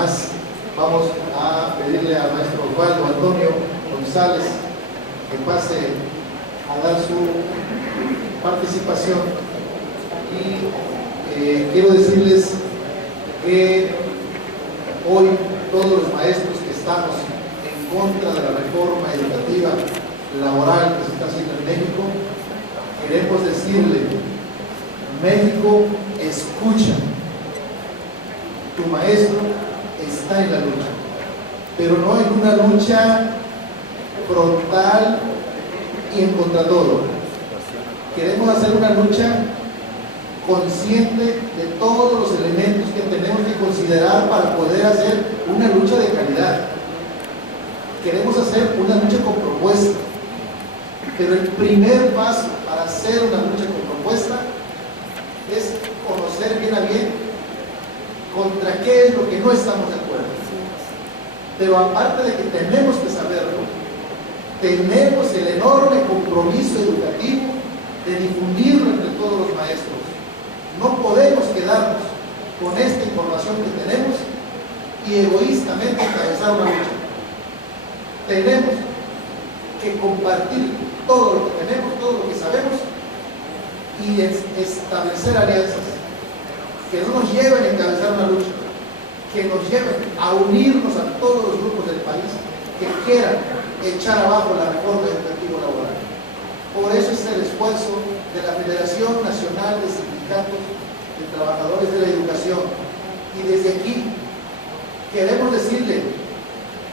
más, vamos a pedirle al maestro Osvaldo Antonio González que pase a dar su participación. Y quiero decirles que hoy todos los maestros que estamos en contra de la reforma educativa laboral que se está haciendo en México, queremos decirle: México, escucha, tu maestro está en la lucha, pero no en una lucha frontal y en contra todo. Queremos hacer una lucha consciente de todos los elementos que tenemos que considerar para poder hacer una lucha de calidad. Queremos hacer una lucha con propuesta, pero el primer paso para hacer una lucha con propuesta es conocer bien a bien contra qué es lo que no estamos de acuerdo. Pero aparte de que tenemos que saberlo, tenemos el enorme compromiso educativo de difundirlo entre todos los maestros. No podemos quedarnos con esta información que tenemos y egoístamente encabezar una lucha. Tenemos que compartir todo lo que tenemos, todo lo que sabemos, y establecer alianzas que no nos lleven a encabezar una lucha, que nos lleven a unirnos a todos los grupos del país que quieran echar abajo la reforma educativa laboral. Por eso es el esfuerzo de la Federación Nacional de Sindicatos de Trabajadores de la Educación. Y desde aquí queremos decirle: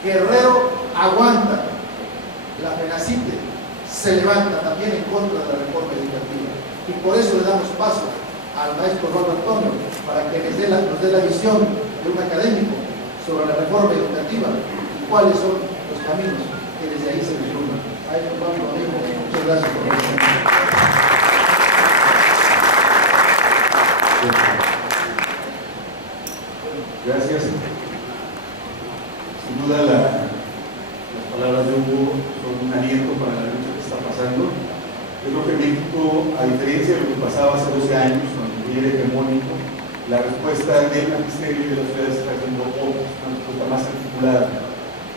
Guerrero aguanta, la FENACITE se levanta también en contra de la reforma educativa. Y por eso le damos paso al maestro Osvaldo Antonio para que nos dé la visión de un académico sobre la reforma educativa y cuáles son los caminos que desde ahí se vislumbran. Ahí nos vamos, amigo. Muchas gracias por la atención. Gracias. Sin duda las palabras de Hugo son un aliento para la lucha que está pasando. Yo creo que México, a diferencia de lo que pasaba hace 12 años, cuando era hegemónico, la respuesta del magisterio y de las ciudades está siendo otra, una respuesta más articulada.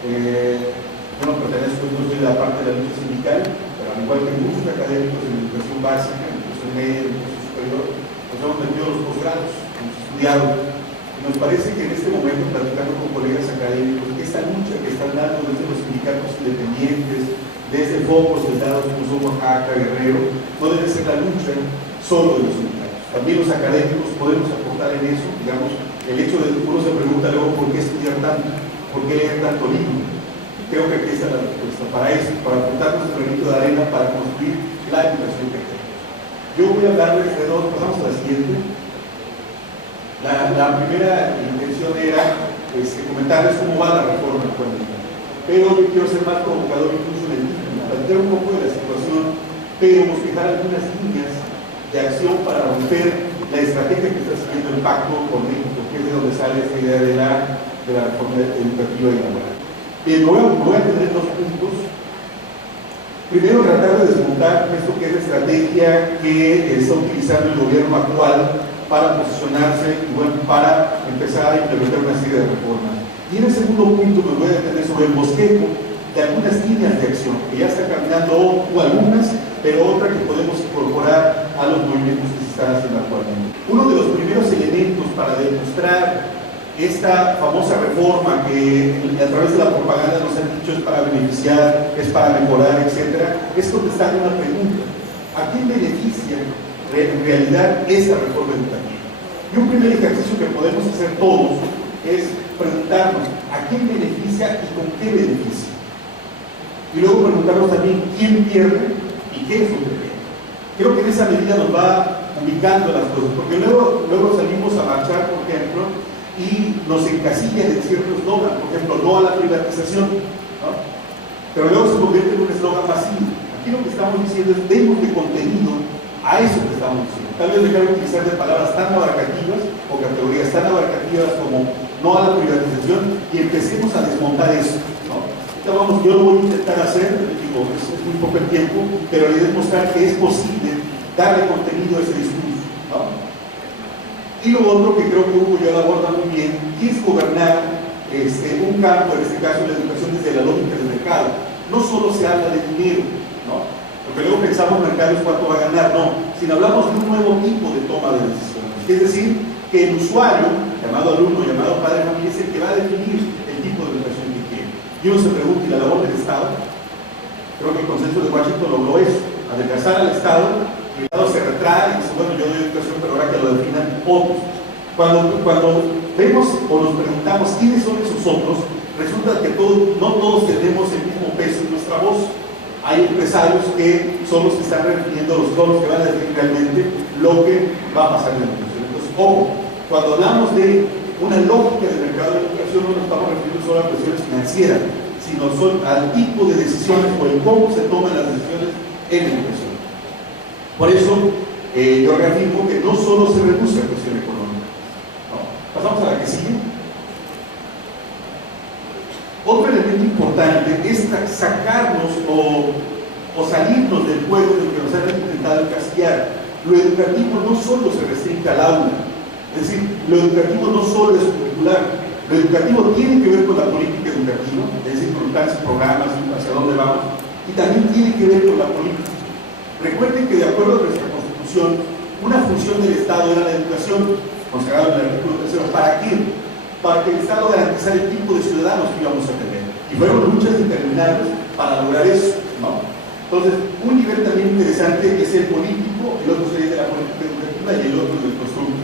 Yo no pertenezco, no soy de la parte de la lucha sindical, pero al igual que muchos académicos en educación básica, en educación media, en educación superior, nos hemos metido a los posgrados, hemos estudiado. Y nos parece que en este momento, platicando con colegas académicos, esta lucha que están dando desde los sindicatos independientes, desde focos estados como son Oaxaca, Guerrero, no debe ser la lucha solo de los sindicatos. También los académicos podemos aportar en eso. Digamos, el hecho de que uno se pregunta luego por qué estudiar tanto, por qué leer tanto libro. Creo que aquí está la respuesta para eso, para aportar nuestro granito de arena para construir la educación que queremos. Yo voy a hablarles de dos, pasamos a la siguiente. La primera intención era comentarles cómo va la reforma económica, pero yo quiero ser más provocador incluso en el título, plantear un poco de la situación, pero fijar algunas líneas de acción para romper la estrategia que está siguiendo el Pacto por México, que es de donde sale esta idea de la reforma educativa y laboral. Bien, voy a tener dos puntos. Primero, tratar de desmontar esto que es la estrategia que está utilizando el gobierno actual para posicionarse y bueno, para empezar a implementar una serie de reformas. Y en el segundo punto me voy a detener sobre el bosquejo de algunas líneas de acción, que ya está caminando algunas, pero otra que podemos incorporar a los movimientos que se están haciendo actualmente. Uno de los primeros elementos para demostrar esta famosa reforma que a través de la propaganda nos han dicho es para beneficiar, es para mejorar, etc., es contestar una pregunta: ¿a quién beneficia en realidad esta reforma educativa? Y un primer ejercicio que podemos hacer todos es preguntarnos a quién beneficia y con qué beneficia. Y luego preguntarnos también quién pierde y qué es lo que pierde. Creo que en esa medida nos va ubicando las cosas, porque luego salimos a marchar, por ejemplo, y nos encasillan en ciertos eslogan, por ejemplo, no a la privatización, ¿no? Pero luego se convierte en un eslogan vacío. Aquí lo que estamos diciendo es: demos de contenido a eso que estamos diciendo. Tal vez dejar de utilizar de palabras tan abarcativas o categorías tan abarcativas como no a la privatización y empecemos a desmontar eso, ¿no? Vamos, yo lo voy a intentar hacer, digo, es muy poco el tiempo, pero la idea es mostrar que es posible darle contenido a ese discurso, ¿no? Y lo otro que creo que Hugo ya lo aborda muy bien, que es gobernar un campo, en este caso la educación desde la lógica del mercado. No solo se habla de dinero, ¿no? Porque luego pensamos mercados cuánto va a ganar, no, sino hablamos de un nuevo tipo de toma de decisiones. Es decir, que el usuario, llamado alumno, llamado padre de familia, es el que va a definir el tipo de educación que quiere. Y uno se pregunta, ¿y la labor del Estado? Creo que el consenso de Washington logró eso, adelgazar al Estado, y el Estado se retrae y dice, bueno, yo doy educación, pero ahora que lo definan otros. Cuando vemos o nos preguntamos quiénes son esos otros, resulta que no todos tenemos el mismo peso en nuestra voz. Hay empresarios que son los que están refiriendo, los que van a definir realmente lo que va a pasar en la educación. Entonces, ojo, cuando hablamos de una lógica del mercado de la educación, no nos estamos refiriendo solo a cuestiones financieras, sino al tipo de decisiones o en cómo se toman las decisiones en la educación. Por eso, yo reafirmo que no solo se reduce a cuestión económica. ¿No? Pasamos a la que sigue. Otro elemento importante es sacarnos o salirnos del juego de lo que nos han intentado encasillar. Lo educativo no solo se restringe al aula, es decir, lo educativo no solo es curricular, lo educativo tiene que ver con la política educativa, es decir, con planes, programas, hacia dónde vamos, y también tiene que ver con la política. Recuerden que de acuerdo a nuestra Constitución, una función del Estado era la educación, consagrada en el artículo 3. ¿Para qué? Para que el Estado garantizara el tipo de ciudadanos que íbamos a tener. Y fueron luchas interminables para lograr eso, ¿no? Entonces, un nivel también interesante es el político, el otro sería de la política educativa y el otro del constructo.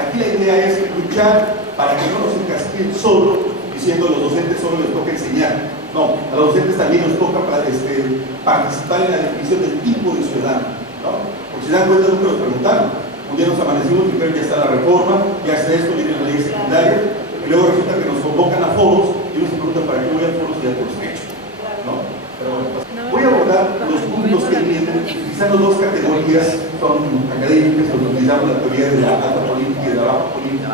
Aquí la idea es luchar para que no nos encasillen solo, diciendo a los docentes solo les toca enseñar. No, a los docentes también nos toca participar en la definición del tipo de ciudadano, ¿no? Porque si dan cuenta, nunca nos preguntaron. Un día nos amanecimos y ya está la reforma, ya está esto, viene la ley secundaria, y luego resulta que nos convocan a foros y uno se pregunta para qué voy a foros y ya por hecho, ¿no? Pero voy a abordar los puntos que vienen utilizando dos categorías, son académicas, donde utilizamos la teoría de la alta política y de la baja política,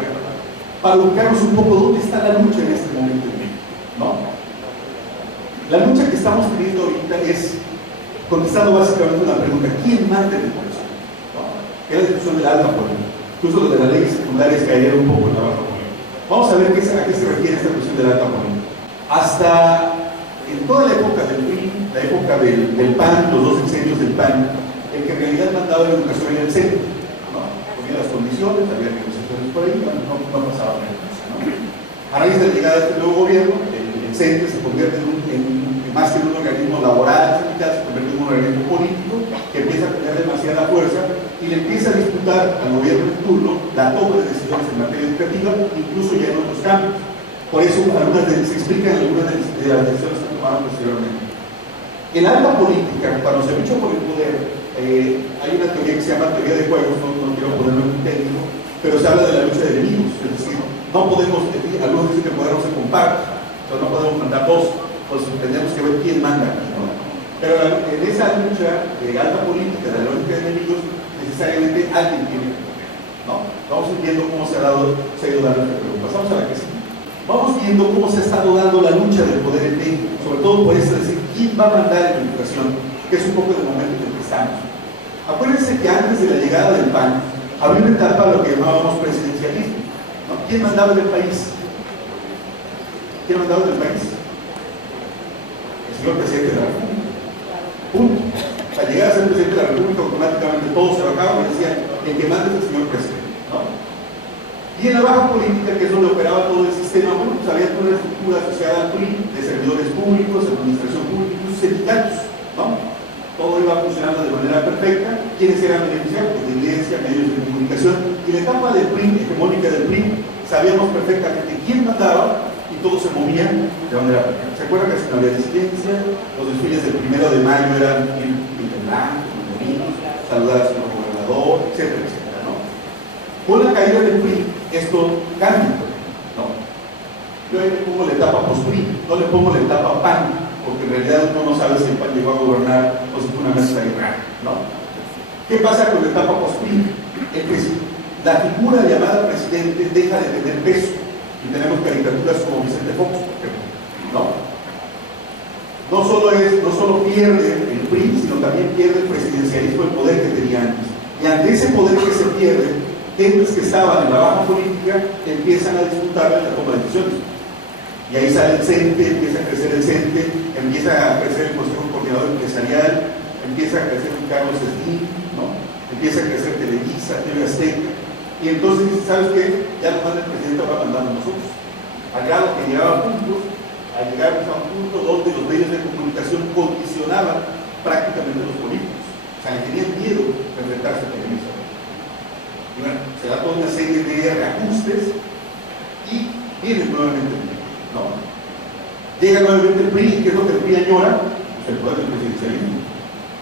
para ubicarnos un poco dónde está la lucha en este momento en México, ¿no? La lucha que estamos teniendo ahorita es contestando básicamente una pregunta: ¿quién manda en la educación? ¿No? Es la discusión de la alta política. Incluso lo de las leyes secundarias caerían un poco en la baja política. Vamos a ver a qué se refiere esta cuestión de la alta política. Hasta en toda la época del PRI, la época del PAN, los dos sexenios del PAN, el que en realidad mandaba la educación era el centro, ¿no? Ponía las condiciones, había negociaciones por ahí, no pasaba nada, ¿no? A raíz de la llegada de este nuevo gobierno, el centro se convierte más que en un organismo laboral, se convierte en un organismo político que empieza a tener demasiada fuerza y le empieza a disputar al gobierno en turno la toma de decisiones en materia educativa, incluso ya en otros campos. Por eso se explican algunas de las decisiones que tomaron posteriormente. En la alta política, cuando se lucha por el poder, hay una teoría que se llama teoría de juegos, no quiero ponerlo en un técnico, pero se habla de la lucha de enemigos, es decir, no podemos, algunos dicen que el poder no se comparte, entonces no podemos mandar dos, pues tenemos que ver quién manda aquí, ¿no? Pero en esa lucha de alta política, de la lógica de enemigos, necesariamente alguien tiene que poner, ¿no? Vamos viendo cómo se ha ido dando esta pregunta. Pasamos a la que sigue. Vamos viendo cómo se ha estado dando la lucha del poder en México, sobre todo por eso decir quién va a mandar en la educación, que es un poco el momento en el que estamos. Acuérdense que antes de la llegada del PAN, había una etapa lo que llamábamos presidencialismo, ¿no? ¿Quién mandaba en el país? ¿Quién mandaba en el país? El señor presidente de la República. Punto. Al llegar a ser presidente de la República, automáticamente todos se bajaban y decían: el que manda es el señor presidente, ¿no? Y en la baja política, que es donde operaba todo el sistema, bueno, pues había toda una estructura asociada al PRI, de servidores públicos, administración pública, incluso sindicatos, ¿no? Todo iba funcionando de manera perfecta. ¿Quiénes eran beneficiados? Pues de iglesia, medios de comunicación. Y la etapa del PRI, hegemónica del PRI, sabíamos perfectamente quién mandaba y todo se movía de manera perfecta. ¿Se acuerdan que no había disidencia? Los desfiles del 1 de mayo eran ir de blanco, bonitos, saludar al señor gobernador, etcétera, etcétera, ¿no? Con la caída del PRI, esto cambia, ¿no? Yo ahí le pongo la etapa post-PRI, no le pongo la etapa PAN, porque en realidad uno no sabe si el PAN llegó a gobernar o si fue una mezcla de rara, ¿no? ¿Qué pasa con la etapa post-PRI? La figura llamada presidente deja de tener peso y tenemos caricaturas como Vicente Fox, por ejemplo, ¿no? No solo pierde el PRI, sino también pierde el presidencialismo, el poder que tenía antes. Y ante ese poder que se pierde, gentes que estaban en la baja política empiezan a disputar la toma de decisiones. Y ahí sale el CENTE, empieza a crecer el CENTE, empieza a crecer el Consejo Coordinador Empresarial, empieza a crecer un Carlos Slim, ¿no? Empieza a crecer Televisa, TV Azteca. Y entonces dice, ¿sabes qué? Ya no manda el presidente, ahora mandamos nosotros. Al grado que llegaba a puntos, a llegar a un punto donde los medios de comunicación condicionaban prácticamente a los políticos. O sea, le tenían miedo de enfrentarse a Televisa. Y bueno, se da toda una serie de reajustes y viene nuevamente el PRI, ¿no? Llega nuevamente el PRI, que es lo que el PRI añora, pues el poder del presidencialismo.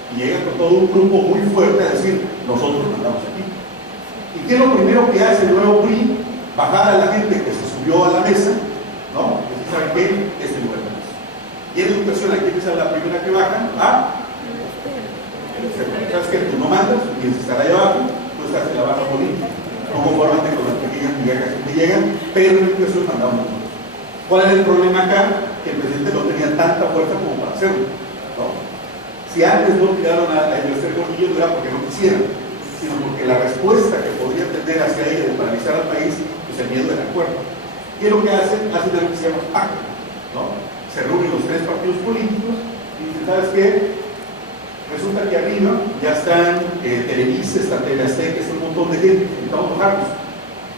Y llega con todo un grupo muy fuerte a decir, nosotros mandamos aquí. ¿Y qué es lo primero que hace el nuevo PRI? Bajar a la gente que se subió a la mesa, ¿no? Y decir, ¿saben qué? Este lugar de mesa. Y en educación, aquí es la primera que bajan, ¿sabes qué? Tú no mandas, tienes que estar allá abajo, tú estás en la baja política. No conformante con las pequeñas migajas que llegan, pero en educación mandamos nosotros. ¿Cuál es el problema acá? Que el presidente no tenía tanta fuerza como para hacerlo, ¿no? Si antes no tiraron a Eliezer Gordillo, no era porque no quisieran, sino porque la respuesta que podría tener hacia ella de paralizar al país, pues el miedo del acuerdo. ¿Qué es lo que hacen? Hacen algo que se llama pacto, ¿no? Se reúnen los tres partidos políticos y dicen, ¿sabes qué? Resulta que arriba ya están Televisa, está TV Azteca, está un montón de gente, necesitamos bajarnos,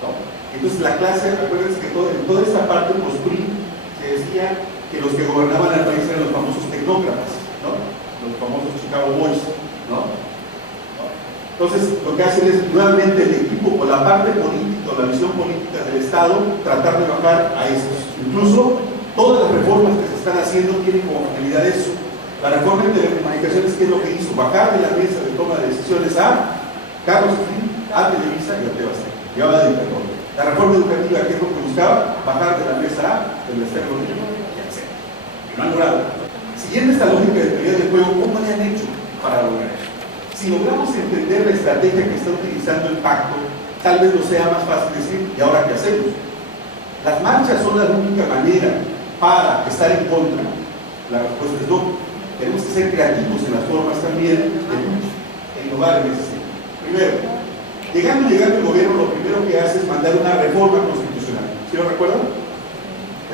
¿no? Entonces la clase, acuérdense que en toda esta parte de los PRI se decía que los que gobernaban el país eran los famosos tecnócratas, ¿no? Los famosos Chicago Boys, ¿no? Entonces lo que hacen es nuevamente el equipo con la parte política o la visión política del Estado tratar de bajar a esos. Incluso todas las reformas que se están haciendo tienen como finalidad eso. La reforma en telecomunicaciones, ¿qué es lo que hizo? Bajar de la mesa de toma de decisiones a Carlos Slim, a Televisa y a TV Azteca. Llevaba de interno. La reforma educativa, ¿qué es lo que buscaba? Bajar de la mesa a Eliezer Gordillo y etc. Y no han logrado. Siguiendo esta lógica de teoría del juego, ¿cómo le han hecho para lograr eso? Si logramos entender la estrategia que está utilizando el pacto, tal vez nos sea más fácil decir, ¿y ahora qué hacemos? Las marchas son la única manera para estar en contra. La respuesta es no. Tenemos que ser creativos en las formas también de innovar en ese sentido. Primero, llegando el gobierno, lo primero que hace es mandar una reforma constitucional. ¿Sí lo recuerdan?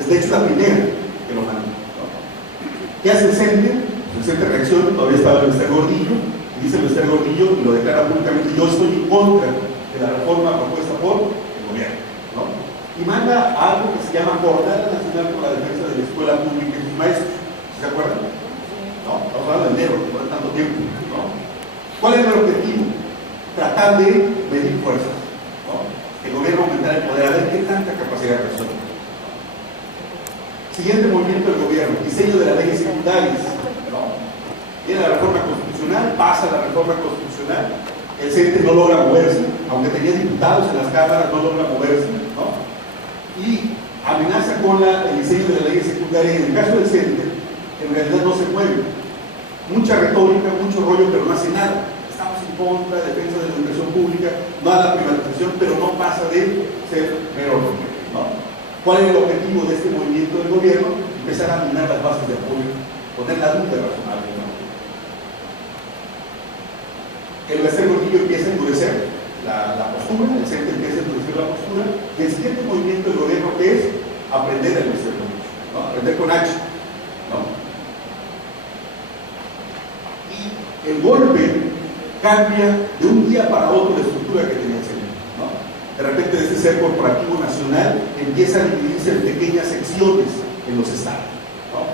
Es de hecho la primera que lo manda, ¿no? ¿Qué hace el CENTE? El CENTE reacciona, todavía estaba Eliezer Gordillo, y dice Eliezer Gordillo y lo declara públicamente, yo estoy en contra de la reforma propuesta por el gobierno, ¿no? Y manda algo que se llama Jornada Nacional por la Defensa de la Escuela Pública y sus maestros. ¿Se acuerdan? No, estamos hablando de enero, no de tanto tiempo, ¿no? ¿Cuál es el objetivo? Tratar de medir fuerzas, ¿no? El gobierno aumentar el poder, a ver qué tanta capacidad de reacción. Siguiente movimiento del gobierno, diseño de las leyes secundarias, ¿no? Viene la reforma constitucional, pasa la reforma constitucional, el CENTE no logra moverse, aunque tenía diputados en las cámaras, no logra moverse, ¿no? Y amenaza con el diseño de las leyes secundarias, y en el caso del CENTE, en realidad no se mueve. Mucha retórica, mucho rollo, pero no hace nada. Estamos en contra, defensa de la educación pública, no a la privatización, pero no pasa de ser mero rollo, ¿no? ¿Cuál es el objetivo de este movimiento del gobierno? Empezar a minar las bases de apoyo, poner la duda razonable, ¿no? El Eliezer Gordillo empieza a endurecer la postura, el CENTE empieza a endurecer la postura, y el siguiente movimiento del gobierno, que es aprender a Eliezer Gordillo, ¿no? Aprender con H, ¿no? El golpe cambia de un día para otro la estructura que tenía el CENTE, ¿no? De repente, este ser corporativo nacional empieza a dividirse en pequeñas secciones en los estados, ¿no?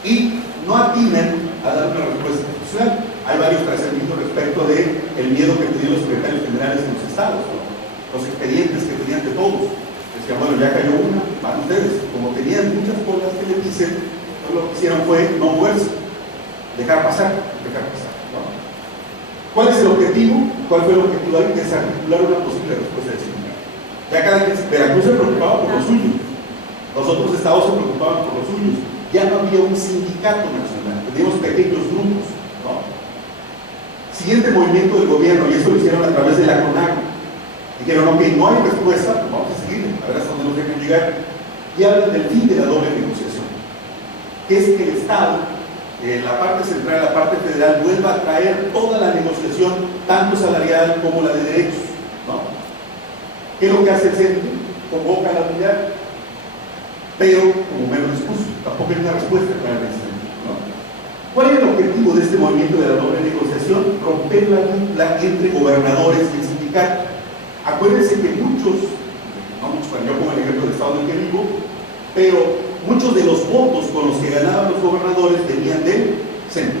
Y no atinan a dar una respuesta institucional. Hay varios trascendidos respecto del miedo que tenían los secretarios generales en los estados, ¿no? Los expedientes que tenían de todos. Decían, bueno, ya cayó una, van ustedes. Como tenían muchas cosas que le dicen, lo que hicieron fue no moverse, dejar pasar, ¿no? ¿Cuál es el objetivo? ¿Cuál fue el objetivo ahí? Desarticular una posible respuesta del sindicato. Ya cada vez Veracruz se preocupaba por los suyos, los otros estados se preocupaban por los suyos. Ya no había un sindicato nacional, teníamos pequeños grupos, ¿no? Siguiente movimiento del gobierno, y eso lo hicieron a través de la CONAGO. Dijeron, ok, no hay respuesta, vamos a seguir, a ver hasta dónde nos dejan llegar. Y hablan del fin de la doble negociación, que es que el Estado, la parte central, la parte federal, vuelva a traer toda la negociación, tanto salarial como la de derechos, ¿no? ¿Qué es lo que hace el CENTE? Convoca a la unidad. pero como mero discurso, tampoco hay una respuesta clara en este sentido, ¿no? ¿Cuál es el objetivo de este movimiento de la doble negociación? Romper la dupla entre gobernadores y el sindicato. Acuérdense que muchos, no muchos, yo pongo el ejemplo del estado en el que vivo, pero muchos de los votos con los que ganaban los gobernadores venían del centro,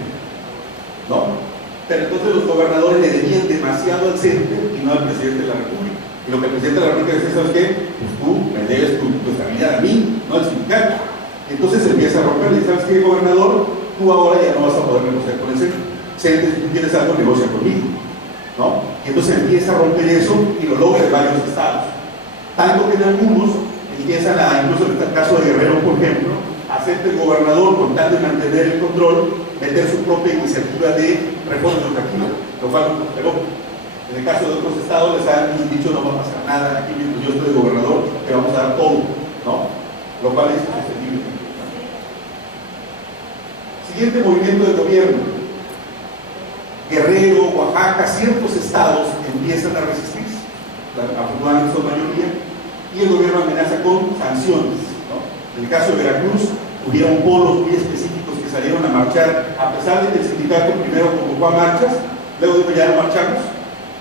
¿no? Pero entonces los gobernadores le debían demasiado al centro y no al presidente de la República. Y lo que el presidente de la República decía, ¿sabes qué? Pues tú me debes tu estabilidad a mí, no al sindicato. Entonces se empieza a romper y ¿sabes qué, gobernador? Tú ahora ya no vas a poder negociar con el centro. Centro, si tú quieres algo, negocia conmigo, ¿no? Y entonces empieza a romper eso y lo logra en varios estados. Tanto que en algunos empiezan a, incluso en el caso de Guerrero, por ejemplo, a hacer que el gobernador, con tal de mantener el control, meter su propia iniciativa de reforma educativa, lo cual no pegó. En el caso de otros estados les han dicho no va a pasar nada, aquí mientras yo estoy de gobernador, te vamos a dar todo, ¿no? Lo cual es insostenible. Siguiente movimiento de gobierno. Guerrero, Oaxaca, ciertos estados empiezan a resistirse, afortunadamente son mayoría, y el gobierno amenaza con sanciones, ¿no? En el caso de Veracruz, hubieron polos muy específicos que salieron a marchar, a pesar de que el sindicato primero convocó a marchas, luego dijo ya no marchamos,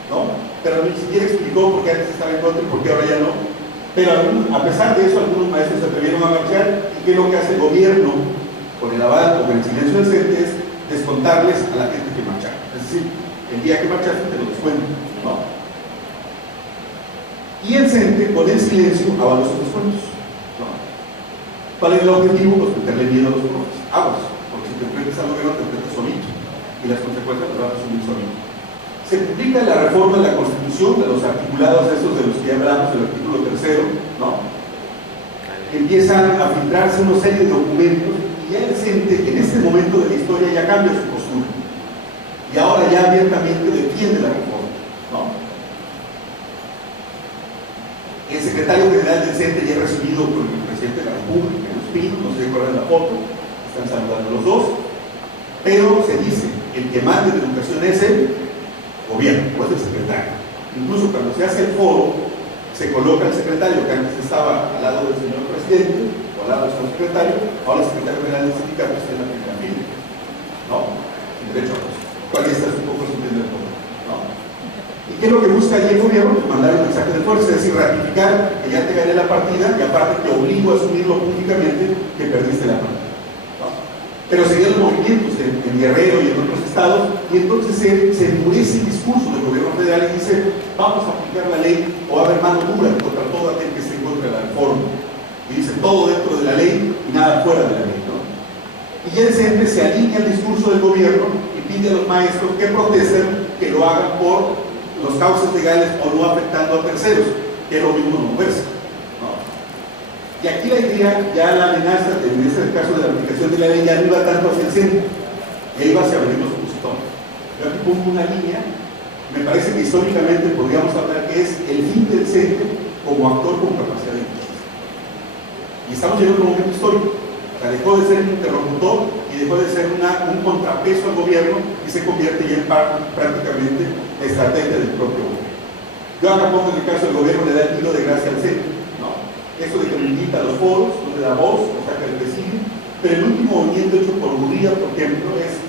¿no? Pero ni siquiera explicó por qué antes estaba en contra y por qué ahora ya no. Pero a pesar de eso, algunos maestros se atrevieron a marchar, y ¿qué es lo que hace el gobierno con el aval o con el silencio del CENTE? Es descontarles a la gente que marchaba. Es decir, el día que marchaste te lo descuento, ¿no? Y el CENTE, con el silencio, avaló sus descuentos, ¿no? ¿Cuál es el objetivo? Pues meterle miedo a los profes. Aguas, porque si te enfrentas al gobierno, te enfrentas solito, y las consecuencias las vas a asumir solito. Se publica la reforma de la Constitución, de los articulados estos de los que ya hablamos, del artículo 3, ¿no? Empiezan a filtrarse una serie de documentos y ya el CENTE, en este momento de la historia, ya cambia su postura. Y ahora ya abiertamente defiende la reforma, ¿no? El secretario general del CENTE ya ha recibido por el presidente de la República, en los pinos, no sé si recuerdan la foto, están saludando los dos, pero se dice, el que manda de educación es el gobierno, o es el secretario. Incluso cuando se hace el foro, se coloca el secretario, que antes estaba al lado del señor presidente, o al lado del señor secretario, ahora el secretario general del sindicato está en la primera fila, ¿no? Sin derecho a voz. ¿Cuál es un poco su primer punto? ¿No? ¿Y qué es lo que busca allí el gobierno? Pues mandar un mensaje de fuerza, es decir, ratificar que ya te gané la partida y aparte te obligo a asumirlo públicamente que perdiste la partida, ¿no? Pero seguían los movimientos en Guerrero y en otros estados, y entonces se endurece el discurso del gobierno federal y dice, vamos a aplicar la ley o va a haber mano dura contra todo aquel que esté en contra de la reforma. Y dice, todo dentro de la ley y nada fuera de la ley, ¿no? Y ya el CENTE se alinea al discurso del gobierno y pide a los maestros que protesten, que lo hagan por los cauces legales o no afectando a terceros, que es lo mismo no moverse, ¿no? Y aquí la idea, ya la amenaza, en este caso de la aplicación de la ley, ya no iba tanto hacia el CENTE, ya iba hacia los opositores. Yo aquí pongo una línea, me parece que históricamente podríamos hablar que es el fin del CENTE como actor con capacidad de influencia. Y estamos llegando a un momento histórico. O sea, dejó de ser un interlocutor y dejó de ser un contrapeso al gobierno y se convierte ya en prácticamente la estrategia del propio gobierno. Yo acá pongo en el caso del gobierno le da el kilo de gracia al CENTE, ¿no? Eso de que lo invita a los foros, no le da voz, o sea que le preside, pero el último movimiento hecho por Gurría, por ejemplo, es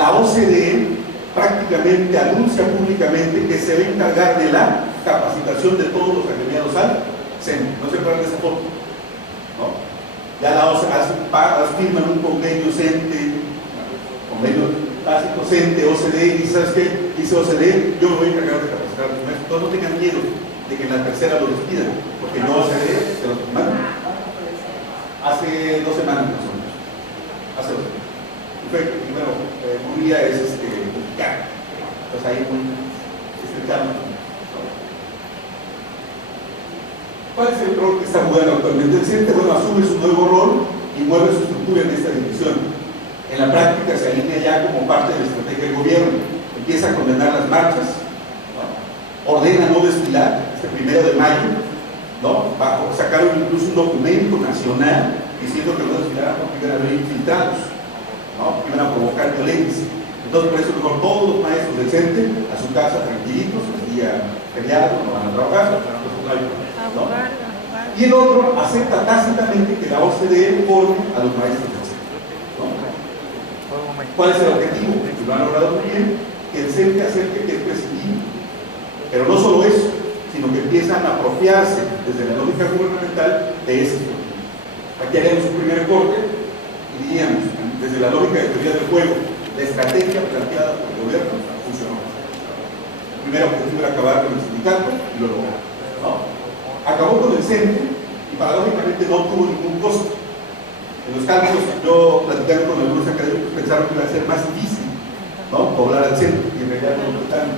la OCDE prácticamente anuncia públicamente que se va a encargar de la capacitación de todos los agremiados al CENTE. No se acuerdan de esa foto, ¿no? Ya la OCDE firman un convenio CENTE, convenio básico CENTE, OCDE, y ¿sabes qué? Dice OCDE, yo me voy a encargar de capacitar a los maestros. Entonces no tengan miedo de que en la tercera lo despidan, porque no OCDE se lo firmaron hace 2 semanas más o menos. Hace 2 semanas. Perfecto, y bueno, Gurría es complicado. Entonces ahí muy estrechado. ¿Cuál es el rol que está jugando actualmente el CENTE? Bueno, asume su nuevo rol y mueve su estructura en esta dirección. En la práctica se alinea ya como parte de la estrategia del gobierno. Empieza a condenar las marchas, ¿no? Ordena no desfilar este 1 de mayo, ¿no? Sacaron incluso un documento nacional diciendo que no desfilaran porque iban a haber infiltrados, ¿no? Que iban a provocar violencia. Entonces, por eso mejor todos los maestros del CENTE a su casa tranquilitos, el día feriado, no van a trabajar, ¿no? Y el otro acepta tácitamente que la OCDE forme a los maestros del CENTE, ¿no? ¿Cuál es el objetivo? Que lo han logrado muy bien, que el CENTE acepte que es prescindible. Pero no solo eso, sino que empiezan a apropiarse desde la lógica gubernamental de ese estudio. Aquí haríamos un primer corte y diríamos, desde la lógica de teoría del juego, la estrategia planteada por el gobierno funcionó. El primer objetivo era acabar con el sindicato y lo logró, ¿no? Acabó con el CENTE y paradójicamente no tuvo ningún costo. En los cálculos, yo platicando con algunos académicos pensaron que iba a ser más difícil, ¿no?, poblar al CENTE, y en realidad no lo tan.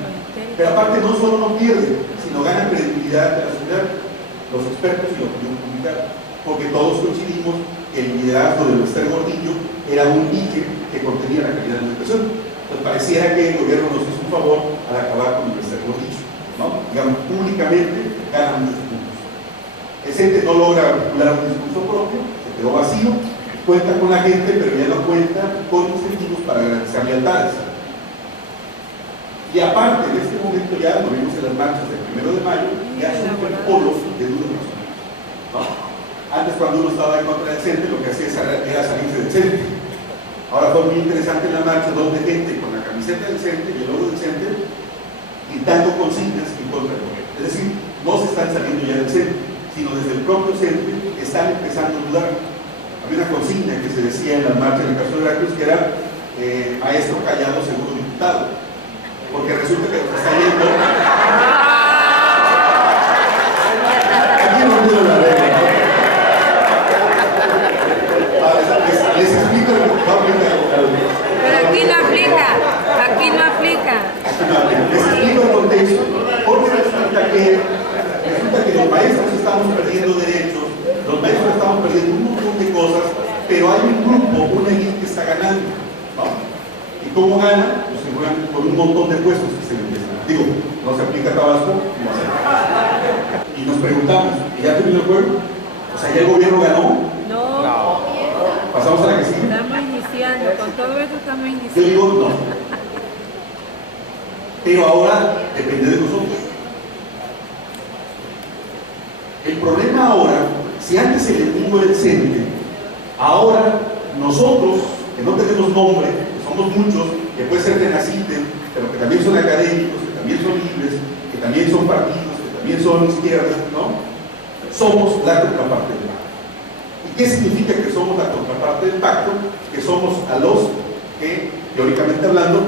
Pero aparte no solo no pierde, sino gana credibilidad de la sociedad, los expertos y la opinión pública, porque todos coincidimos que el liderazgo de Bester Gordillo era un dique que contenía la calidad de la educación. Entonces pareciera que el gobierno nos hizo un favor al acabar con el Bester Gordillo, ¿no? Digamos, públicamente gana muchos puntos. El CENTE no logra articular un discurso propio, se quedó vacío, cuenta con la gente, pero ya no cuenta con incentivos para garantizar lealtades. Y aparte, en este momento ya, lo vimos en las marchas del 1 de mayo, ya son polos de duda nacional, ¿no? Antes, cuando uno estaba en contra del CENTE, lo que hacía era salirse del CENTE. Ahora fue muy interesante en la marcha, donde gente con la camiseta del CENTE y el logo del CENTE gritando consignas en contra del gobierno. Es decir, no se están saliendo ya del CENTE, sino desde el propio CENTE están empezando a dudar. Había una consigna que se decía en las marchas en el caso de Veracruz que era maestro callado seguro diputado, porque resulta que nos está yendo. Aquí no entiendo la regla, ¿no? Les explico lo que va a aplicar. Pero aquí no aplica, aquí no aplica. Les explico el contexto, porque resulta que los maestros estamos perdiendo derechos, los maestros estamos perdiendo un montón de cosas, pero hay un grupo, una élite que está ganando, ¿no? ¿Y cómo gana? Pues seguramente por un montón de puestos que se le empiezan. Digo, no se aplica a Tabasco, no se aplica. Y nos preguntamos, ¿y ya terminó el juego? O sea, ¿ya el gobierno ganó? No. ¿Pasamos a la que sigue? Estamos iniciando, con todo esto estamos Yo iniciando. digo, no. Pero ahora depende de nosotros. El problema ahora, si antes se detuvo el CENTE, ahora nosotros, que no tenemos nombre, que somos muchos, que puede ser que naciten, pero que también son académicos, que también son libres, que también son partidos, que también son izquierdas, ¿no? Somos la contraparte del pacto. ¿Y qué significa que somos la contraparte del pacto? Que somos a los que, teóricamente hablando,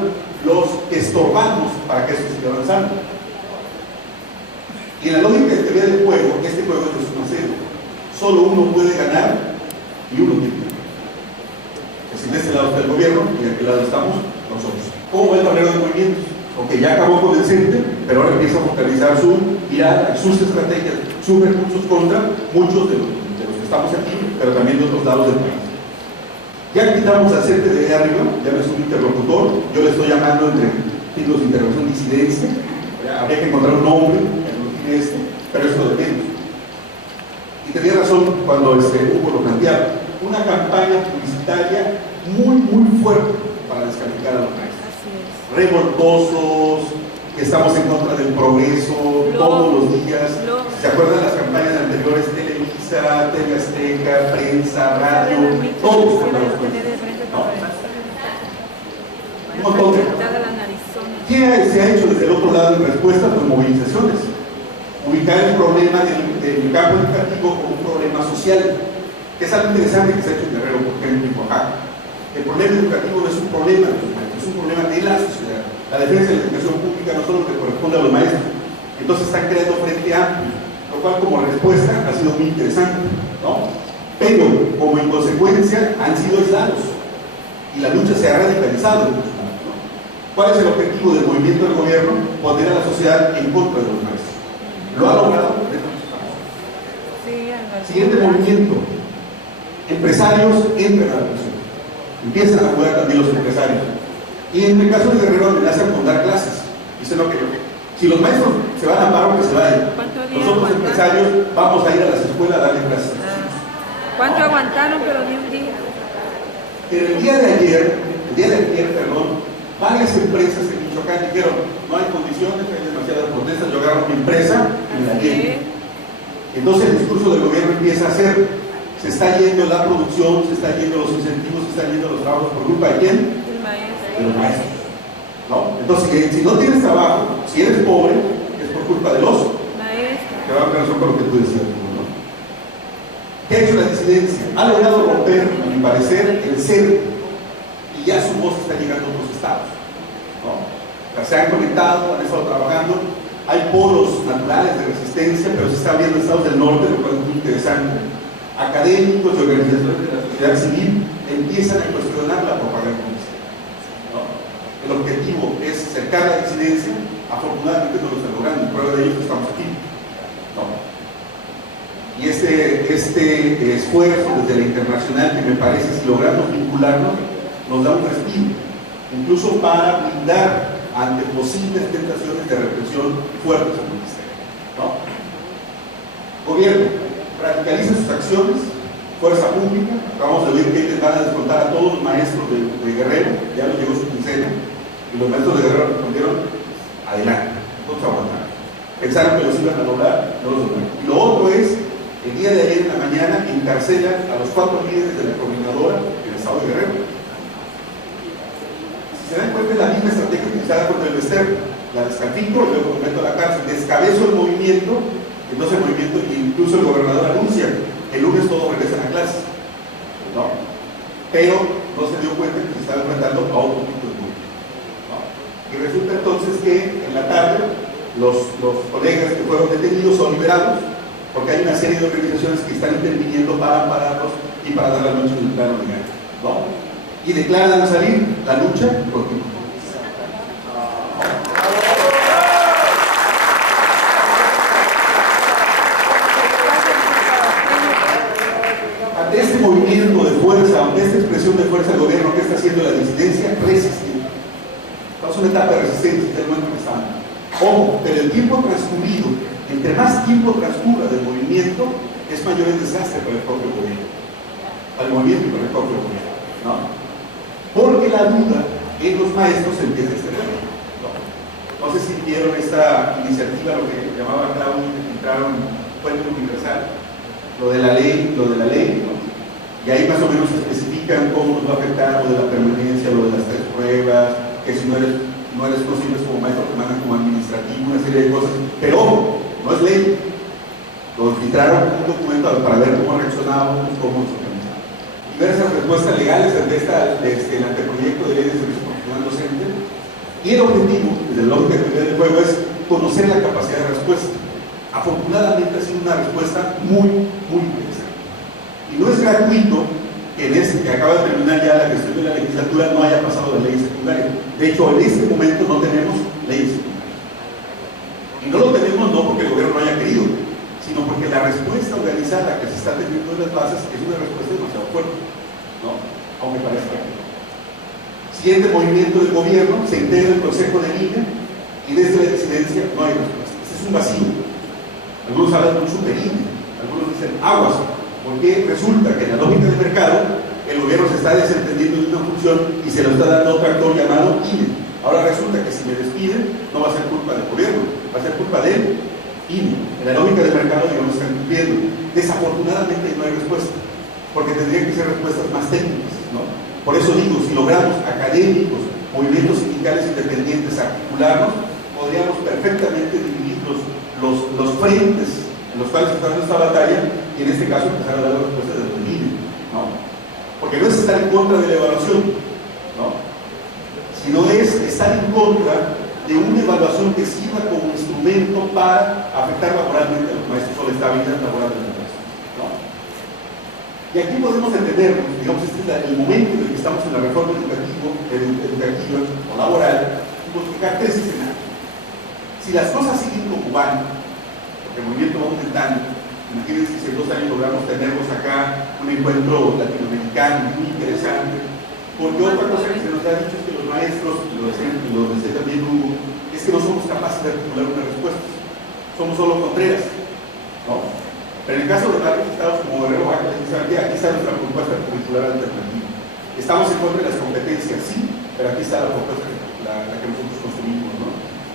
los que estorbamos para que eso siga avanzando. Y en la lógica de teoría del juego, este juego es de suma cero. Solo uno puede ganar y uno tiene que ganar. Es decir, de este lado está el gobierno y de aquel lado estamos nosotros. ¿Cómo va el tablero de movimientos? Ok, ya acabó con el CENTE, pero ahora empieza a focalizar su mirada, sus estrategias, sus recursos contra muchos de los que estamos aquí, pero también de otros lados del país. Ya quitamos al CENTE de ahí arriba, ya no es un interlocutor, yo le estoy llamando entre signos de intervención disidencia, habría que encontrar un nombre, pero eso lo menos. Y tenía razón cuando Hugo lo planteaba, una campaña publicitaria muy fuerte para descalificar a los maestros. Revoltosos, que estamos en contra del progreso todos los días. ¿Se acuerdan las campañas anteriores? Televisa, TV Azteca, prensa, radio, todos fueron un montón de. ¿Qué se ha hecho desde el otro lado en respuesta? Pues movilizaciones. Ubicar el problema del campo educativo como un problema social, que es algo interesante que se ha hecho en Guerrero, por ejemplo, en Oaxaca. El problema educativo no es un problema de los maestros, es un problema de la sociedad. La defensa de la educación pública no solo le corresponde a los maestros, entonces están creando frente amplio, lo cual como respuesta ha sido muy interesante, ¿no? Pero como en consecuencia han sido aislados y la lucha se ha radicalizado. ¿Cuál es el objetivo del movimiento del gobierno? Poner a la sociedad en contra de los maestros. Lo ha logrado. Siguiente movimiento. Empresarios entran a la presión. Empiezan a jugar también los empresarios. Y en el caso de Guerrero amenazan con dar clases. Dicen lo que si los maestros se van a paro, que se vayan. Nosotros empresarios vamos a ir a las escuelas a darle clases. ¿Cuánto aguantaron? Pero ni un día. Pero el día de ayer, varias empresas en Michoacán dijeron, no hay condiciones, hay demasiadas protestas, yo agarro mi empresa y me la llevo. Entonces el discurso del gobierno empieza a ser, se está yendo la producción, se está yendo los incentivos, se están yendo los trabajos por culpa de quién? De los maestros. ¿No? Entonces, si no tienes trabajo, si eres pobre, es por culpa de los maestros. Que va a relación con lo que tú decías, ¿no? ¿Qué ha hecho la disidencia? Ha logrado romper, a mi parecer, el cerco, y ya su voz está llegando a otros estados, ¿no? O sea, se han conectado, han estado trabajando. Hay polos naturales de resistencia, pero se está abriendo estados del norte, lo cual es muy interesante. Académicos y organizaciones de la sociedad civil empiezan a cuestionar la propaganda oficial, ¿no? El objetivo es cercar la disidencia. Afortunadamente no lo están logrando, y prueba de ello es que estamos aquí, ¿no? Y este esfuerzo desde la internacional, que me parece, si logramos vincularnos, nos da un respiro, incluso para blindar ante posibles tentaciones de represión fuertes en el ministerio, ¿no? Gobierno, radicaliza sus acciones, fuerza pública. Acabamos de ver que les van a descontar a todos los maestros de Guerrero, ya les llegó su quincena, y los maestros de Guerrero respondieron, adelante, todos aguantaron. Pensaron que los iban a lograr, no los lograron. Y lo otro es, el día de ayer en la mañana encarcelan a los 4 líderes de la coordinadora del estado de Guerrero. Se dan cuenta de la misma estrategia utilizada contra el Bester, la descalifico y luego me meto a la cárcel, descabezo el movimiento, entonces el movimiento, incluso el gobernador anuncia que el lunes todos regresan a clase, ¿no? Pero no se dio cuenta que se estaba enfrentando a otro tipo de movimiento, ¿no? Y resulta entonces que en la tarde los colegas que fueron detenidos son liberados, porque hay una serie de organizaciones que están interviniendo para ampararlos y para dar la lucha en el plano legal, ¿no? Y declaran salir, la lucha continúa. Ante este movimiento de fuerza, ante esta expresión de fuerza del gobierno, que está haciendo la disidencia, resistir. Estamos en una etapa de resistencia, es el momento que estamos. Ojo, pero el tiempo transcurrido, entre más tiempo transcurra del movimiento, es mayor el desastre para el propio gobierno, para el movimiento y para el propio gobierno, ¿no? Porque la duda en los maestros empieza a extender, ¿no? No sé si vieron esta iniciativa, lo que llamaba Claudio, que filtraron Fuente Universal, lo de la ley, ¿no? Y ahí más o menos especifican cómo nos va a afectar lo de la permanencia, lo de las 3 pruebas, que si no eres posible como maestro, te mandan como administrativo, una serie de cosas, pero ojo, no es ley. Lo filtraron un documento para ver cómo reaccionábamos, cómo nos organizábamos. Diversas respuestas legales ante el anteproyecto de ley de servicio profesional docente, y el objetivo, desde la lógica del juego, es conocer la capacidad de respuesta. Afortunadamente ha sido una respuesta muy, muy interesante. Y no es gratuito que que acaba de terminar ya la gestión de la legislatura no haya pasado de leyes secundarias. De hecho, en este momento no tenemos leyes secundarias. Y no lo tenemos no porque el gobierno no haya querido, sino porque la respuesta organizada que se está teniendo en las bases es una respuesta demasiado fuerte, ¿no? Aunque parezca que no. Siguiente movimiento del gobierno, se integra el Consejo de Línea y desde la disidencia no hay respuesta. Este es un vacío. Algunos hablan de un superíndice, algunos dicen aguas, porque resulta que en la lógica del mercado el gobierno se está desentendiendo de una función y se lo está dando a otro actor llamado INE. Ahora resulta que si me despiden no va a ser culpa del gobierno, va a ser culpa del INE. En la lógica del mercado ellos no están cumpliendo. Desafortunadamente no hay respuesta, porque tendrían que ser respuestas más técnicas, ¿no? Por eso digo, si logramos académicos, movimientos sindicales independientes articularnos, podríamos perfectamente dividir los frentes en los cuales está esta batalla y en este caso empezar a dar la respuesta desde el INE, ¿no? Porque no es estar en contra de la evaluación, ¿no? Sino es estar en contra de una evaluación que sirva como instrumento para afectar laboralmente a los maestros o la estabilidad laboral de los maestros, ¿no? Y aquí podemos entendernos, digamos, este es el momento en el que estamos en la reforma educativa o laboral, multiplicar 3 escenarios. Si las cosas siguen como van, porque el movimiento va aumentando, imagínense que si en 2 años logramos tenernos acá un encuentro latinoamericano muy interesante, porque otra cosa que se nos ha dicho es que los maestros, lo decía también Hugo, es que no somos capaces de articular una respuesta, somos solo contreras, ¿no? Pero en el caso de varios estados como Guerrero, Oaxaca, aquí está nuestra propuesta curricular alternativa. Estamos en contra de las competencias, sí, pero aquí está la propuesta, la que nosotros construimos, ¿no?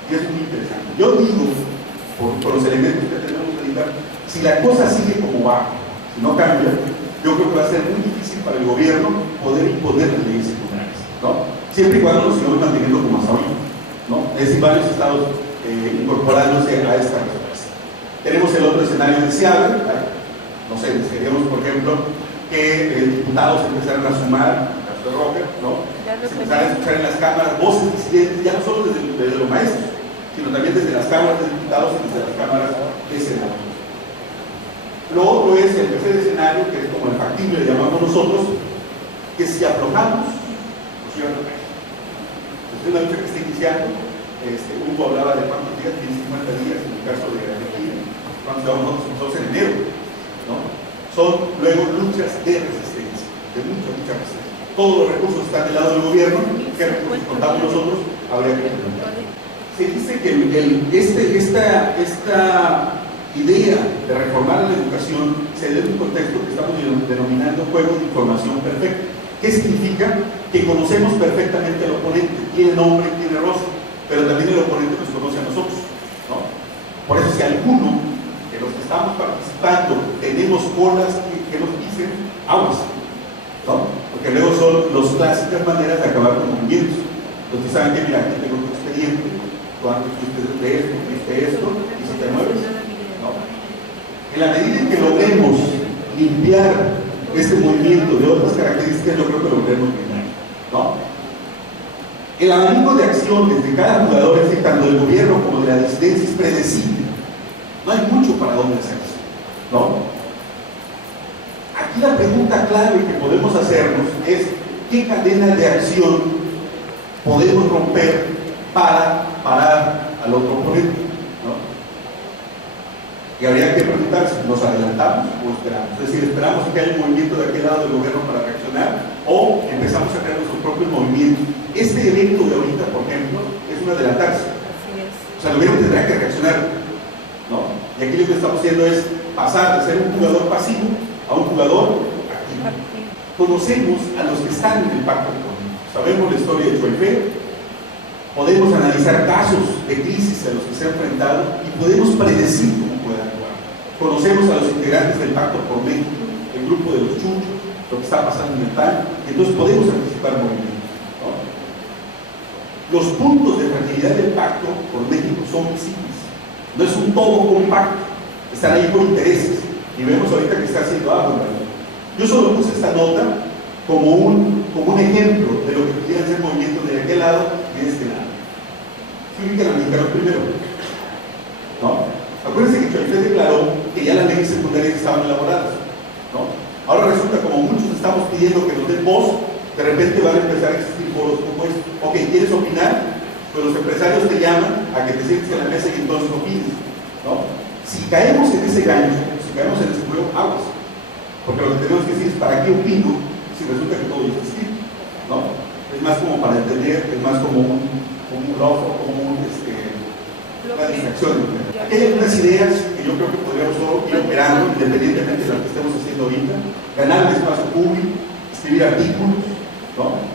Y es muy interesante. Yo digo, por los elementos que tenemos ahorita, Si la cosa sigue como va, si no cambia, yo creo que va a ser muy difícil para el gobierno poder imponer las leyes secundarias, ¿no? Siempre y cuando lo sigamos manteniendo como hasta ahorita, ¿no? Es decir, varios estados incorporándose a esta respuesta. Tenemos el otro escenario deseable, ¿vale? No sé, desearíamos, por ejemplo, que diputados empezaran a sumar, caso de Roca, ¿no? Se empezaran a escuchar en las cámaras voces disidentes, ya no solo desde los maestros, sino también desde las cámaras de diputados y desde las cámaras de senadores. Lo otro es el tercer escenario, que es como el factible, le llamamos nosotros, que si aflojamos, pues sí aflojamos. Es una lucha que está iniciando. Hugo hablaba de cuántos días, tiene 50 días en el caso de Argentina, cuántos llevamos nosotros en enero, ¿no? Son luego luchas de resistencia, de mucha resistencia. Todos los recursos están del lado del gobierno, ¿qué recursos contamos nosotros? Habría que implementar. Se dice que esta idea de reformar la educación se debe a un contexto que estamos denominando juego de información perfecta. ¿Qué significa? Que conocemos perfectamente al oponente, tiene nombre, tiene rostro, pero también el oponente nos conoce a nosotros, ¿no? Por eso si alguno de los que estamos participando tenemos colas que nos dicen, aguas, ¿no? Porque luego son las clásicas maneras de acabar con movimientos. Entonces saben que, mira, aquí tengo tu expediente, tú antes fuiste esto, y si te mueves, ¿no? En la medida en que logremos limpiar este movimiento de otras características, yo creo que lo logremos limpiar, ¿no? El abanico de acciones de cada jugador, es decir, tanto del gobierno como de la disidencia, es predecible. No hay mucho para dónde hacerse, ¿no? Aquí la pregunta clave que podemos hacernos es ¿qué cadena de acción podemos romper para parar al otro oponente, ¿no? Y habría que preguntarse, ¿nos adelantamos o esperamos? Es decir, ¿esperamos que haya un movimiento de aquel lado del gobierno para reaccionar o empezamos a crear nuestro propio movimiento? Este evento de ahorita, por ejemplo, es un adelantarse. O sea, el gobierno tendrá que reaccionar, ¿no? Y aquí lo que estamos haciendo es pasar de ser un jugador pasivo a un jugador activo. Conocemos a los que están en el pacto económico. Sabemos la historia de Choife, podemos analizar casos de crisis a los que se ha enfrentado y podemos predecir cómo puede actuar. Conocemos a los integrantes del Pacto por México, el grupo de los Chuchos, lo que está pasando en el PAN, y entonces podemos anticipar movimientos, ¿no? Los puntos de fragilidad del Pacto por México son visibles. No es un todo compacto, están ahí por intereses, y vemos ahorita que está haciendo algo, ¿verdad? Yo solo puse esta nota como un ejemplo de lo que pudieran ser movimientos de aquel lado y de este lado. Fíjense a los mexicanos primero, ¿no? Acuérdense que Choife declaró que ya las leyes secundarias estaban elaboradas, ¿no? Ahora resulta, como muchos estamos pidiendo que nos den voz, de repente van a empezar a existir foros como este. Ok, ¿quieres opinar? Pues los empresarios te llaman a que te sientes en la mesa y entonces opines, ¿no? Si caemos en ese gancho, si caemos en ese juego, aguas. Porque lo que tenemos que decir es, ¿para qué opino si resulta que todo ya está escrito? ¿No? Es más como para entender, es más como un bluff o como una distracción. Aquí hay algunas ideas que yo creo que podríamos ir operando independientemente de lo que estemos haciendo ahorita. Ganar el espacio público, escribir artículos, ¿no?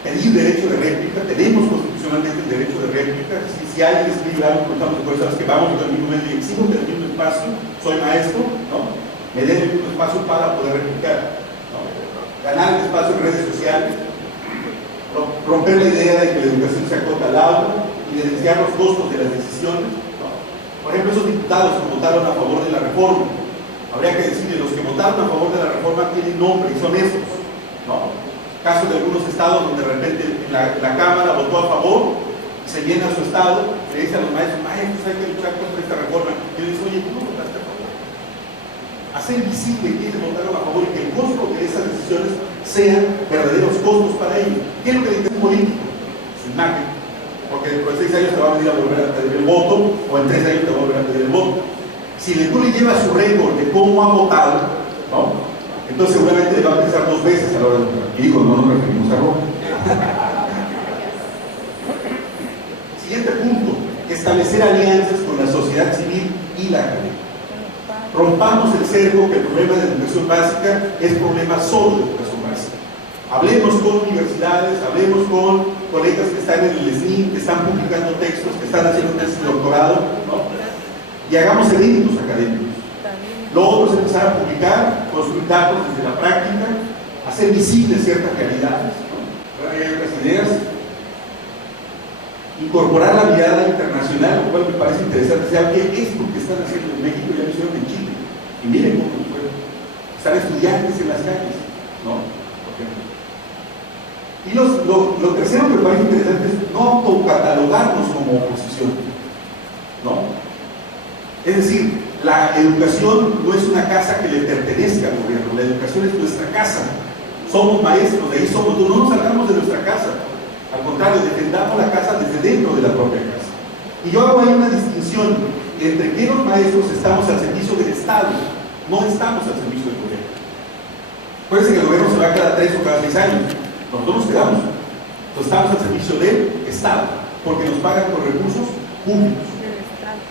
Pedir derecho de réplica, tenemos constitucionalmente el derecho de réplica. Si alguien escribe algo, contamos de cosas que vamos yo mismo me exijo del mismo espacio, soy maestro, ¿no? Me den el mismo espacio para poder replicar, ¿no? Ganar el espacio en redes sociales, romper la idea de que la educación se acota al aula y denunciar los costos de las decisiones, ¿no? Por ejemplo, esos diputados que votaron a favor de la reforma, habría que decirle, los que votaron a favor de la reforma tienen nombre y son estos, ¿no? Caso de algunos estados donde de repente la Cámara votó a favor, se llena su estado, le dice a los maestros, hay que luchar contra esta reforma, y le dice, oye, ¿tú no votaste a favor? Hacer visible quiénes votaron a favor y que el costo de esas decisiones sean verdaderos costos para ellos. ¿Qué es lo que dice un político? Su imagen. Porque dentro de 6 años te va a venir a volver a pedir el voto, o en 3 años te va a volver a pedir el voto. Si tú le llevas su récord de cómo ha votado, ¿no? Entonces seguramente le va a pensar 2 veces a la hora de votar. Y digo, no nos referimos a Roma. Siguiente punto, establecer alianzas con la sociedad civil y la academia. Rompamos el cerco que el problema de educación básica es problema solo de educación básica. Hablemos con universidades, hablemos con colegas que están en el SNI, que están publicando textos, que están haciendo tesis de doctorado, ¿no? Y hagamos eventos académicos. Lo otro es empezar a publicar, construir datos desde la práctica, hacer visibles ciertas realidades, ¿no? Hay otras ideas. Incorporar la mirada internacional, lo cual me parece interesante. ¿Saben qué es lo que están haciendo en México? Ya lo hicieron en Chile. Y miren cómo fue. Están estudiantes en las calles, ¿no? Y lo tercero que me parece interesante es no autocatalogarnos como oposición, ¿no? Es decir, la educación no es una casa que le pertenezca al gobierno, la educación es nuestra casa. Somos maestros, de ahí somos, no nos salgamos de nuestra casa. Al contrario, defendamos la casa desde dentro de la propia casa. Y yo hago ahí una distinción entre que los maestros estamos al servicio del Estado, no estamos al servicio del gobierno. Acuérdense que el gobierno se va cada 3 o cada 6 años. Nosotros nos quedamos. Entonces estamos al servicio del Estado, porque nos pagan con recursos públicos.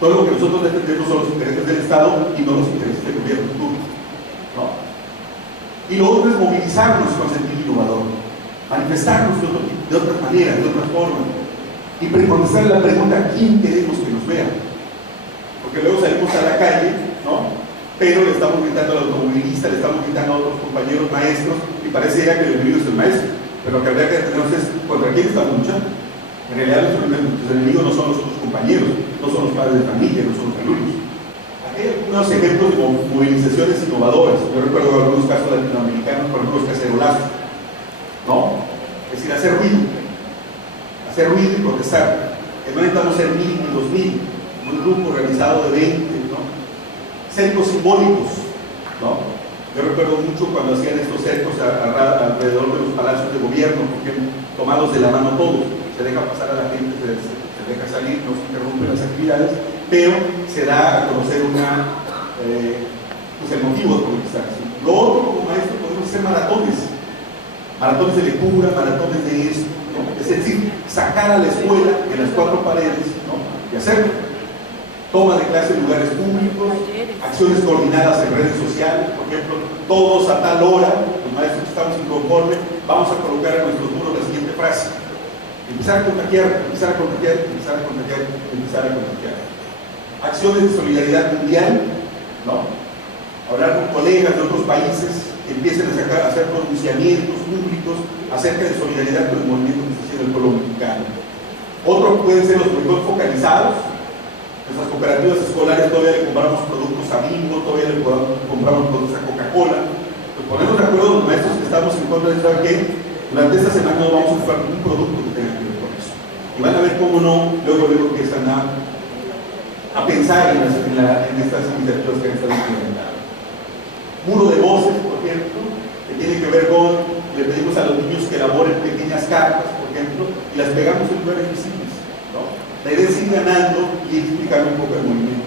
Todo lo que nosotros defendemos son los intereses del Estado y no los intereses del gobierno público, ¿no? Y lo otro es movilizarnos con sentido innovador, manifestarnos de otras maneras, de otras formas, y contestar la pregunta: ¿quién queremos que nos vea? Porque luego salimos a la calle, ¿no? Pero le estamos gritando al automovilista, le estamos gritando a otros compañeros maestros, y pareciera que el enemigo es el maestro. Pero lo que habría que detenernos es contra quién estamos luchando. En realidad los enemigos no son los otros compañeros, no son los padres de familia, no son los alumnos. Aquí hay algunos ejemplos de movilizaciones innovadoras. Yo recuerdo algunos casos latinoamericanos, por ejemplo los cacerolazos, ¿no? Es decir, hacer ruido y protestar. Que no necesitamos ser 1000 ni 2000, un grupo realizado de 20, ¿no? Cercos simbólicos, ¿no? Yo recuerdo mucho cuando hacían estos cercos alrededor de los palacios de gobierno, porque tomados de la mano todos, se deja pasar a la gente, se deja salir, no se interrumpen las actividades, pero se da a conocer pues el motivo de protestar. Lo otro, como maestro, podemos hacer maratones de lectura, maratones de esto, ¿no? Es decir, sacar a la escuela de las 4 paredes, ¿no? Y hacerlo. Toma de clase en lugares públicos, acciones coordinadas en redes sociales, por ejemplo, todos a tal hora, los maestros que estamos inconformes, vamos a colocar en nuestros muros la siguiente frase: empezar a contagiar, empezar a contagiar, empezar a contagiar, empezar a contagiar. Acciones de solidaridad mundial, ¿no? Hablar con colegas de otros países que empiecen a hacer pronunciamientos públicos acerca de solidaridad con el movimiento que está haciendo el pueblo mexicano. Otro pueden ser los proyectos focalizados. Nuestras cooperativas escolares todavía le compramos productos a Bimbo, todavía le compramos productos a Coca-Cola. Pues ponemos de acuerdo los maestros que estamos en contra de esto, que durante esta semana no vamos a comprar ningún producto que tenga que ver con eso. Y van a ver cómo no, luego empiezan a pensar en estas iniciativas que han estado implementando. Muro de voces, por ejemplo, que tiene que ver con, le pedimos a los niños que elaboren pequeñas cartas, por ejemplo, y las pegamos en lugares visibles, ¿no? La idea es ir ganando y explicar un poco el movimiento.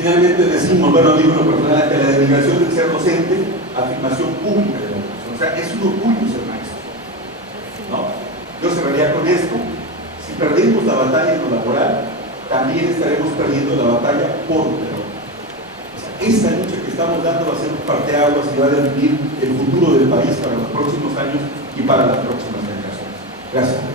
Finalmente decimos, bueno, digo lo personal, que la denigración de ser docente, afirmación pública de la educación. O sea, es un orgullo ser maestro, ¿no? Yo cerraría con esto: si perdemos la batalla en lo laboral, también estaremos perdiendo la batalla por la educación. O sea, esta lucha que estamos dando va a ser un parteaguas y va a definir el futuro del país para los próximos años y para las próximas generaciones. Gracias.